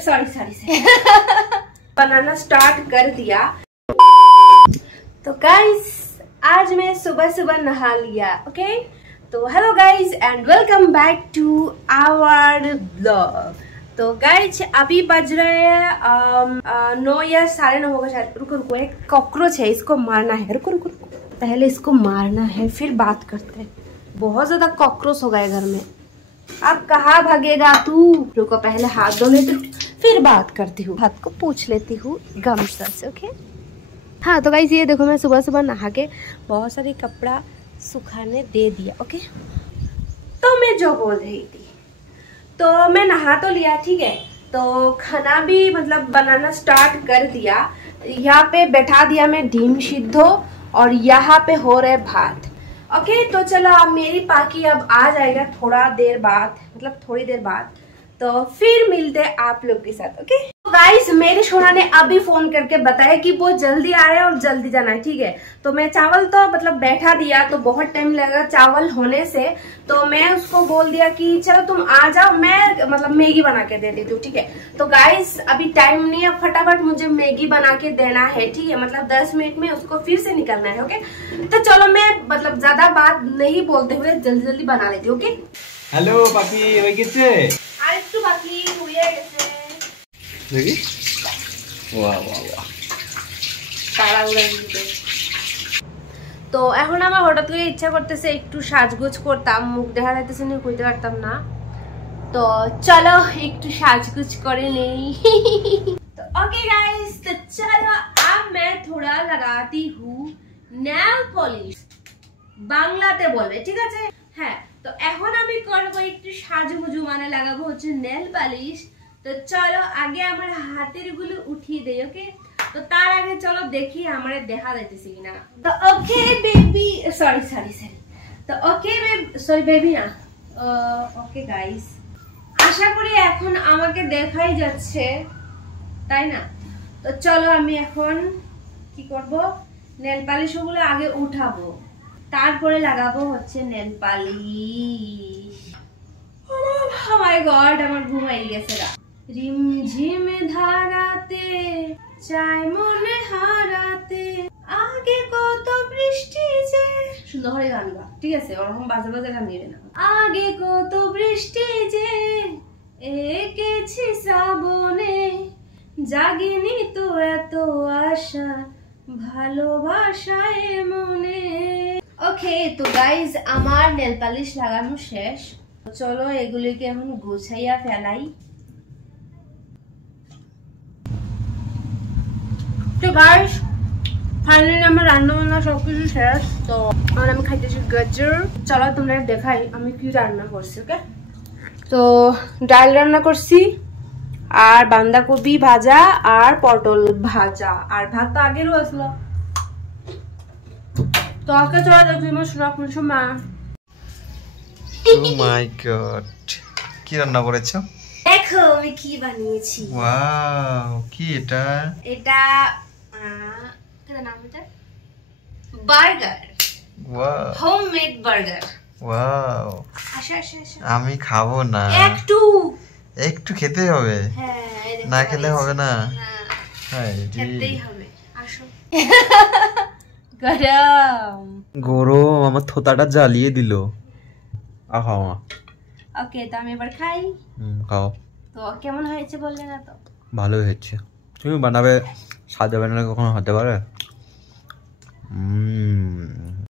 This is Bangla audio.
सॉरी बनाना स्टार्ट कर दिया। तो गाइस आज मैं सुबह सुबह नहा लिया। ओके तो hello guys and welcome back to our blog. तो गाइस अभी बज रहे हैं 9 या 9:30 होगा शायद। रुको एक कॉकरोच है, इसको मारना है। रुको पहले इसको मारना है फिर बात करते हैं। बहुत ज्यादा कॉकरोच हो गए घर में। अब कहाँ भागेगा तू? रुको पहले हाथ धो लेती हूँ फिर बात करती हूँ। हाथ को पूछ लेती हूँ गमछा से। ओके हाँ तो गाइस ये देखो मैं सुबह सुबह नहा के बहुत सारी कपड़ा सुखाने दे दिया। ओके तो मैं जो बोल रही थी, तो मैं नहा तो लिया, ठीक है। तो खाना भी मतलब बनाना स्टार्ट कर दिया। यहाँ पे बैठा दिया मैं डिम सिद्धो और यहाँ पे हो रहे भात। ओके तो चलो अब मेरी पाकी अब आ जाएगा थोड़ा देर बाद, मतलब थोड़ी देर बाद। तो फिर मिलते हैं आप लोग के साथ। ओके गाइस मेरे सोना ने अभी फोन करके बताया कि वो जल्दी आ रहे हैं और जल्दी जाना है, ठीक है। तो मैं चावल तो मतलब बैठा दिया, तो बहुत टाइम लगेगा चावल होने से। तो मैं उसको बोल दिया कि चलो तुम आ जाओ, मैं मतलब मैगी बना के दे देती हूँ, ठीक है। तो गाइस अभी टाइम नहीं है, फटाफट मुझे मैगी बना के देना है, ठीक है। मतलब 10 मिनट में उसको फिर से निकलना है। ओके तो चलो मैं मतलब ज्यादा बात नहीं बोलते हुए जल्दी जल्दी बना लेती हूँ। ओके हेलो पाकी হয়ে গেছে আর একটু বাকি হয়ে গেছে দেখি ওয়া ওয়া ওয়া তারা উড়ে দিতে। তো এখন আমার হঠাৎ করে ইচ্ছা করতেছে একটু সাজগোজ করতাম, মুখ দেখা যাইতেছে না, কইতে পারতাম না। তো চলো একটু সাজগোজ করে নেই। तो ओके गाइस तो चलो अब मैं थोड़ा लगाती हूँ नेल पॉलिश, বাংলাতে বলবে, ঠিক আছে। হ্যাঁ তো এখন আমি করব একটু সাজুগুজু, মানে লাগাবো হচ্ছে নেল পলিশ। তো চলো আগে আমার হাতের গুলো উঠিয়ে দেই। ওকে তো তার আগে চলো দেখি আমারে দেখা যাইতেছে কিনা। তো ওকে বেবি সরি তো ওকে সরি বেবি না ওকে গাইস আশা করি এখন আমাকে দেখাই যাচ্ছে, তাই না? তো চলো আমি এখন কি করব, নেল পলিশ গুলো আগে উঠাবো, তারপরে লাগাবো হচ্ছে নেল পলিশ। ও মাই গড আমার ঘুমাই গেছে গা। রিমঝিম ধারাতে চাই মনে হারাতে আগে কত বৃষ্টি যে, সুন্দর করে গান গা, ঠিক আছে। ওরকম বাজে বাজে গান গাইবে না। আগে কত বৃষ্টি যে এঁকেছি শ্রাবণে, জাগিনি তো এত আশা ভালোবাসায় মনে। ওকে তো গাইজ আমার নেল পলিশ লাগানো শেষ। চলো এগুলিকে এখন গুছাইয়া ফেলাই। তো গাইজ ফাইনালি আমার রান্না বান্না সবকিছু শেষ। তো এখন আমি খাইতেছি গাজর। চলো তোমরা দেখাই আমি কি রান্না করছি। ওকে তো ডাল রান্না করছি আর বাঁধাকপি ভাজা আর পটল ভাজা, আর ভাত তো আগেরও আসলো। তো আজকে চলো দেখি আমার শোনা মা। ও মাই গড কি রান্না করেছো? দেখো আমি কি বানিয়েছি। ওয়াও কি এটা? এটা কি নাম এটা? Burger. Wow homemade burger. Wow আচ্ছা আমি খাবো না। একটু খেতে হবে। হ্যাঁ না খেলে হবে না। হ্যাঁ খেতেই হবে। আসো গরম আমার থোতাটা জ্বালিয়ে দিল। আহা ওকে তো আমি এবার খাই। খাও। তো কেমন হয়েছে বললে না তো? ভালো হয়েছে। তুমি বানাবে, স্বাদ হবে না কখনো হতে পারে?